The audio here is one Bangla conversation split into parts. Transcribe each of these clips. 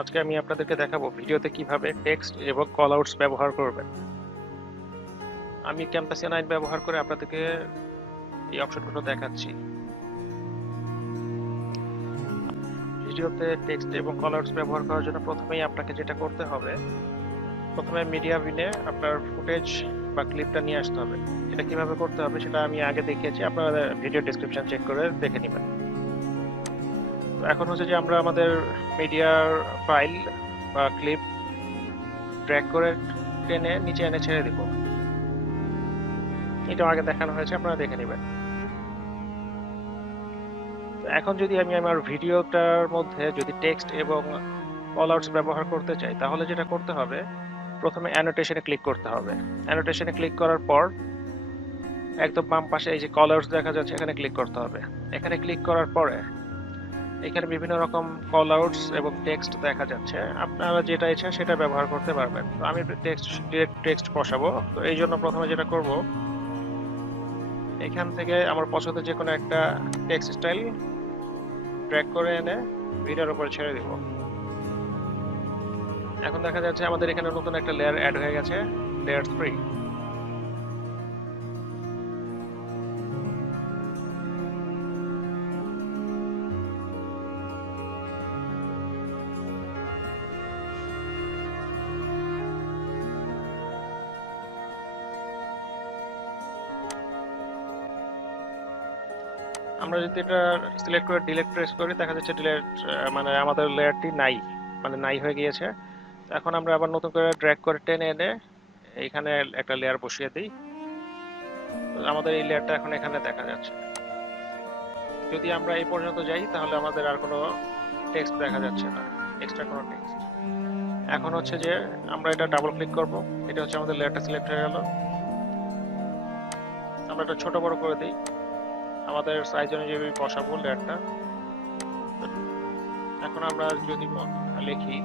আজকে আমি আপনাদেরকে দেখাবো ভিডিওতে কিভাবে টেক্সট এবং কলআউটস ব্যবহার করবেন। আমি ক্যাম্পাসিয়া 9 ব্যবহার করে আপনাদেরকে এই অপশনগুলো দেখাচ্ছি। ভিডিওতে টেক্সট এবং কলআউটস ব্যবহার করার জন্য প্রথমেই আপনাকে যেটা করতে হবে, প্রথমে মিডিয়া বিনে আপনার ফুটেজ বা ক্লিপটা নিয়ে আসতে হবে। এটা কিভাবে করতে হবে সেটা আমি আগে দেখিয়েছি, আপনারা ভিডিও ডেসক্রিপশন চেক করে দেখে নেবেন। তো এখন হচ্ছে যে আমরা আমাদের মিডিয়ার ফাইল বা ক্লিপ ড্র্যাগ করে টেনে নিচে এনে ছেড়ে দিব। এটা আগে দেখানো হয়েছে, আপনারা দেখে নেবেন। এখন যদি আমি আমার ভিডিওটার মধ্যে যদি টেক্সট এবং কলআউটস ব্যবহার করতে চাই, তাহলে যেটা করতে হবে, প্রথমে অ্যানোটেশনে ক্লিক করতে হবে। অ্যানোটেশনে ক্লিক করার পর একদম বাম পাশে এই যে কলআউটস দেখা যাচ্ছে, এখানে ক্লিক করতে হবে। এখানে ক্লিক করার পরে এখানে বিভিন্ন রকম কলআউটস এবং টেক্সট দেখা যাচ্ছে, আপনারা যেটা ইচ্ছা সেটা ব্যবহার করতে পারবেন। তো আমি ডিরেক্ট টেক্সট বসাবো। তো এই জন্য প্রথমে যেটা করব, এখান থেকে আমার পছন্দের যে কোনো একটা টেক্সট স্টাইল ড্র্যাগ করে এনে ভিডিওর উপরে ছেড়ে দিব। এখন দেখা যাচ্ছে আমাদের এখানে নতুন একটা লেয়ার অ্যাড হয়ে গেছে, লেয়ার 3। আমরা যদি এটা সিলেক্ট করে ডিলিট প্রেস করি, দেখা যাচ্ছে ডিলিট মানে আমাদের লেয়ারটি নাই, মানে নাই হয়ে গিয়েছে। এখন আমরা আবার নতুন করে ড্র্যাগ করে টেনে এনে এইখানে একটা লেয়ার বসিয়ে দিই। আমাদের এই লেয়ারটা এখন এখানে দেখা যাচ্ছে। যদি আমরা এই পর্যন্ত যাই, তাহলে আমাদের আর কোনো টেক্সট দেখা যাচ্ছে না, এক্সট্রা কোনো টেক্সট। এখন হচ্ছে যে আমরা এটা ডাবল ক্লিক করব, এটা হচ্ছে আমাদের লেয়ারটা সিলেক্ট হয়ে গেল। আমরা এটা ছোট বড় করে দিই, আমাদের সাইজ অনুযায়ী বসাবো লেয়ারটা। এখন আমরা যদি লিখি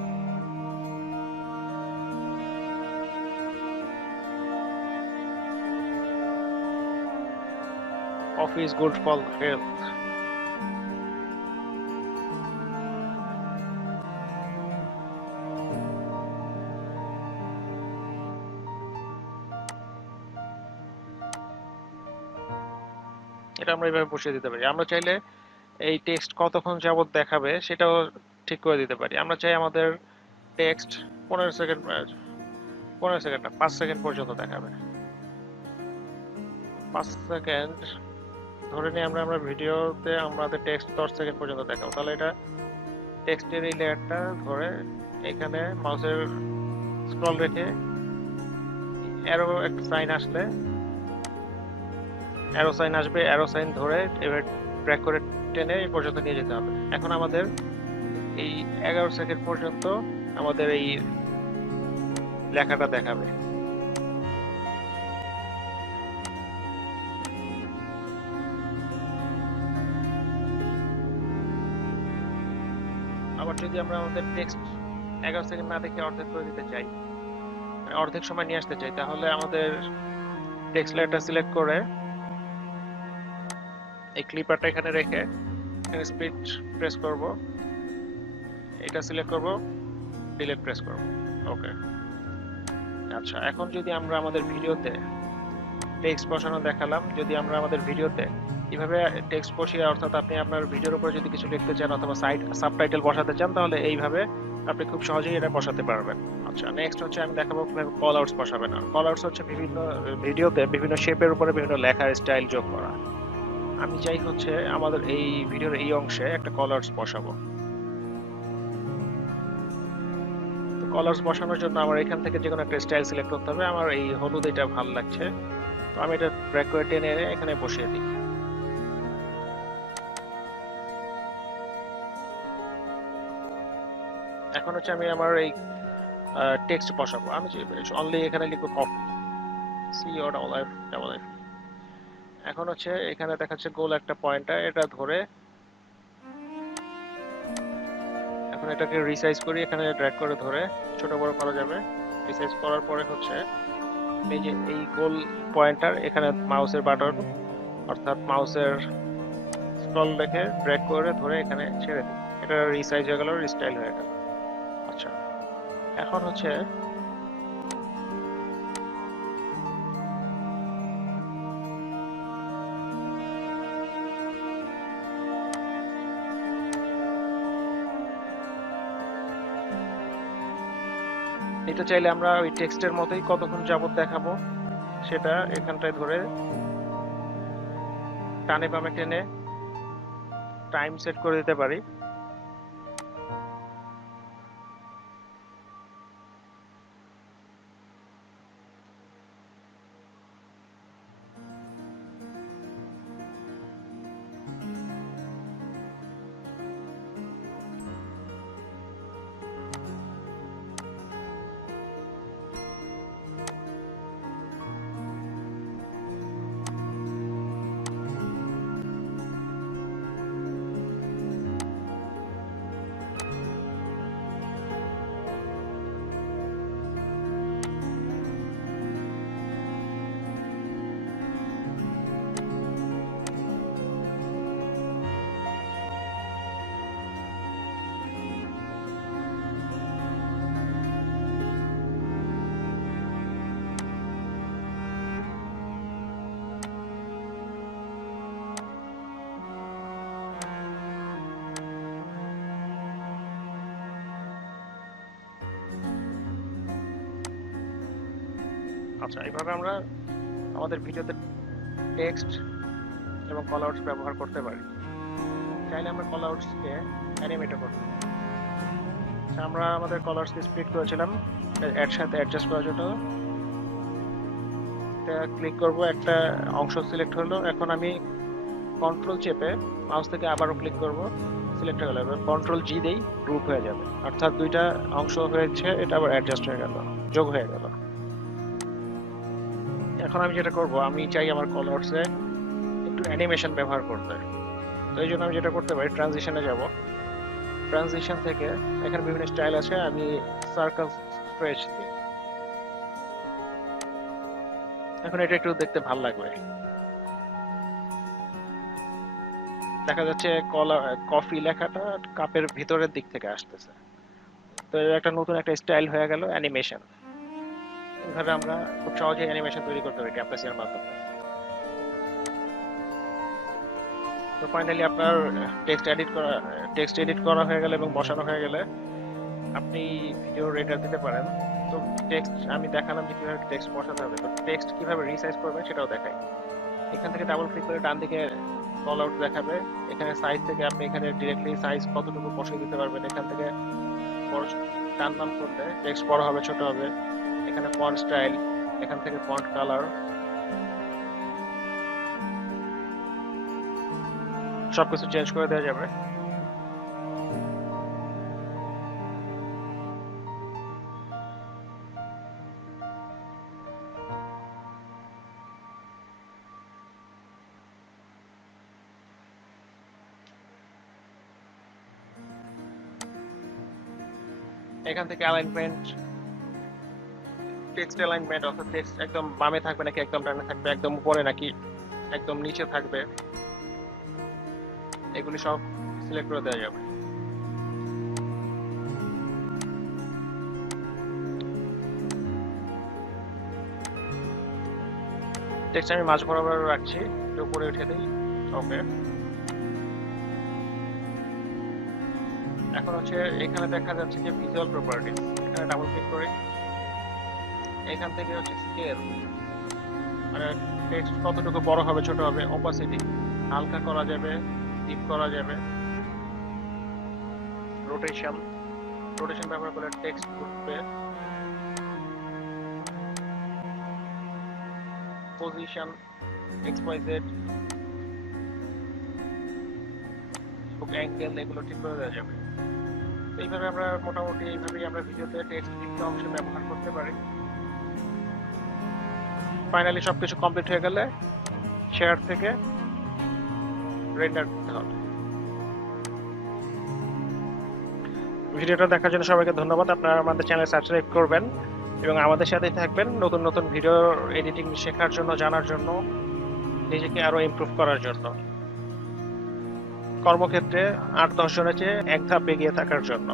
অফিস গুড ফর হেলথ, এটা আমরা এইভাবে বসিয়ে দিতে পারি। আমরা চাইলে এই টেক্সট কতক্ষণ যাবত দেখাবে সেটাও ঠিক করে দিতে পারি। আমরা চাই আমাদের টেক্সট 15 সেকেন্ড, 15 সেকেন্ড না, 5 সেকেন্ড পর্যন্ত দেখাবে। 5 সেকেন্ড ধরে নিয়ে আমরা ভিডিওতে আমাদের টেক্সট 10 সেকেন্ড পর্যন্ত দেখাবো। তাহলে এটা টেক্সটের এই লেয়ারটা ধরে এখানে মাউসের স্ক্রল রেখে অ্যারো একটা সাইন আসলে, অ্যারো সাইন আসবে, অ্যারো সাইন ধরে এবার ট্র্যাক করে টেনে এই পর্যন্ত নিয়ে যেতে হবে। এখন আমাদের এই 11 সেকেন্ড পর্যন্ত আমাদের এই লেখাটা দেখাবে। আবার যদি আমরা আমাদের টেক্সট 11 সেকেন্ড না দেখে অর্ধেক করে দিতে চাই, মানে অর্ধেক সময় নিয়ে আসতে চাই, তাহলে আমাদের টেক্সট লেয়ারটা সিলেক্ট করে এই ক্লিপারটা এখানে রেখে এখানে স্প্লিট প্রেস করব, এটা সিলেক্ট করব, ডিলিট প্রেস করব। ওকে। আচ্ছা, এখন যদি আমরা আমাদের ভিডিওতে টেক্সট বসানো দেখালাম, যদি আমরা আমাদের ভিডিওতে এইভাবে টেক্সট বসিয়ে, অর্থাৎ আপনি আপনার ভিডিওর উপর যদি কিছু লিখতে চান অথবা সাবটাইটেল বসাতে চান, তাহলে এইভাবে আপনি খুব সহজেই এটা বসাতে পারবেন। আচ্ছা, নেক্সট হচ্ছে আমি দেখাবো কিভাবে কল আউটস বসাবেন। আর কল আউটস হচ্ছে বিভিন্ন ভিডিওতে বিভিন্ন শেপের উপরে বিভিন্ন লেখার স্টাইল যোগ করা। আমি চাই হচ্ছে আমাদের এই ভিডিওর এই অংশে একটা কল আউটস বসাবো। তো কল আউটস বসানোর জন্য আমার এখান থেকে যে কোনো একটা স্টাইল সিলেক্ট করতে হবে। আমার এই হলুদ এটা ভালো লাগছে, তো আমি এটা ড্র্যাগ করে টেনে এনে এখানে বসিয়ে দিই। এখন হচ্ছে আমি আমার এই টেক্সট বসাবো। আমি অনলি এখানে লিখবো copy, C O double F double F. এখন হচ্ছে এখানে দেখাচ্ছে গোল একটা পয়েন্টার, এটা ধরে এখন এটাকে রিসাইজ করি, এখানে ড্র্যাগ করে ধরে ছোট বড় করা যাবে। রিসাইজ করার পরে হচ্ছে এই যে এই গোল পয়েন্টার, এখানে মাউসের বাটন অর্থাৎ মাউসের স্ক্রল রেখে ড্র্যাগ করে ধরে এখানে ছেড়ে দিই। এটা রিসাইজ হয়ে গেল, রিস্টাইল হয়ে গেল। এখন হচ্ছে এটা চাইলে আমরা ওই টেক্সটের মতোই কতক্ষণ যাবত দেখাবো সেটা এখানটায় ধরে টানে বামে টেনে টাইম সেট করে দিতে পারি। আচ্ছা, এইভাবে আমরা আমাদের ভিডিওতে টেক্সট এবং কলআউটস ব্যবহার করতে পারি। চাইলে আমরা কলআউটসকে অ্যানিমেটও করতে পারি। আচ্ছা, আমরা আমাদের কলআউটসকে স্প্লিট করেছিলাম এর সাথে অ্যাডজাস্ট করার জন্য। এটা ক্লিক করব, একটা অংশ সিলেক্ট হলো। এখন আমি কন্ট্রোল চেপে মাউস থেকে আবারও ক্লিক করব, সিলেক্ট হয়ে গেল। এবার কন্ট্রোল জি দেই, গ্রুপ হয়ে যাবে, অর্থাৎ দুইটা অংশ হয়েছে, এটা আবার অ্যাডজাস্ট হয়ে গেল, যোগ হয়ে গেল। এখন আমি যেটা করব, আমি চাই আমার কলআউটসে একটু অ্যানিমেশন ব্যবহার করতে। তো এই জন্য আমি যেটা করতে পারি, ট্রানজিশনে যাব। ট্রানজিশন থেকে এখানে বিভিন্ন স্টাইল আছে, আমি সার্কেল স্ট্রেচ দিই। এখন এটা একটু দেখতে ভালো লাগবে। দেখা যাচ্ছে কফি লেখাটা কাপের ভিতরের দিক থেকে আসতেছে। তো একটা নতুন একটা স্টাইল হয়ে গেল অ্যানিমেশন। এইভাবে আমরা খুব সহজেই অ্যানিমেশন তৈরি করতে পারি ক্যামটাসিয়ার মাধ্যমে। তো ফাইনালি আপনার টেক্সট এডিট করা হয়ে গেলে এবং বসানো হয়ে গেলে আপনি ভিডিও রেটার দিতে পারেন। তো টেক্সট আমি দেখালাম যে কিভাবে টেক্সট বসাতে হবে। তো টেক্সট কিভাবে রিসাইজ করবেন সেটাও দেখাই। এখান থেকে ডাবল ক্লিক করে ডান দিকে কল আউট দেখাবে। এখানে সাইজ থেকে আপনি এখানে ডিরেক্টলি সাইজ কতটুকু বসিয়ে দিতে পারবেন। এখান থেকে টান টান করলে টেক্সট বড় হবে ছোট হবে। এখানে ফন্ট স্টাইল, এখান থেকে ফন্ট কালার, সবকিছু চেঞ্জ করে দেওয়া যাবে। এখান থেকে অ্যালাইনমেন্ট, টেক্সট অ্যালাইনমেন্ট, অর্থাৎ টেক্সট একদম বামে থাকবে নাকি একদম ডানে থাকবে, একদম উপরে নাকি একদম নিচে থাকবে, এগুলি সব সিলেক্ট করে দেওয়া যাবে। টেক্সট আমি মাঝ বরাবর রাখছি, উপরে উঠে দিই। ওকে, এখন হচ্ছে এখানে দেখা যাচ্ছে যে ভিজুয়াল প্রপার্টিজ, এখানে ডাবল ক্লিক করে এখান থেকে হচ্ছে স্কেল, মানে টেক্সট কতটুকু বড় হবে ছোট হবে, অপাসিটি হালকা করা যাবে, ডিপ করা যাবে, রোটেশন ব্যবহার করে টেক্সট ঘুরবে, পজিশন XYZ, অ্যাঙ্গেল, এগুলো ঠিক করে দেওয়া যাবে। এইভাবে আমরা মোটামুটি এইভাবেই আমরা ভিডিওতে টেক্সট বিভিন্ন অংশে ব্যবহার করতে পারি। ফাইনালি সবকিছু কমপ্লিট হয়ে গেলে শেয়ার থেকে রেন্ডার করতে হবে। ভিডিওটা দেখার জন্য সবাইকে ধন্যবাদ। আপনারা আমাদের চ্যানেল সাবস্ক্রাইব করবেন এবং আমাদের সাথেই থাকবেন নতুন নতুন ভিডিও এডিটিং শেখার জন্য, জানার জন্য, নিজেকে আরো ইমপ্রুভ করার জন্য, কর্মক্ষেত্রে 8-10 জনের চেয়ে এক ধাপ এগিয়ে থাকার জন্য।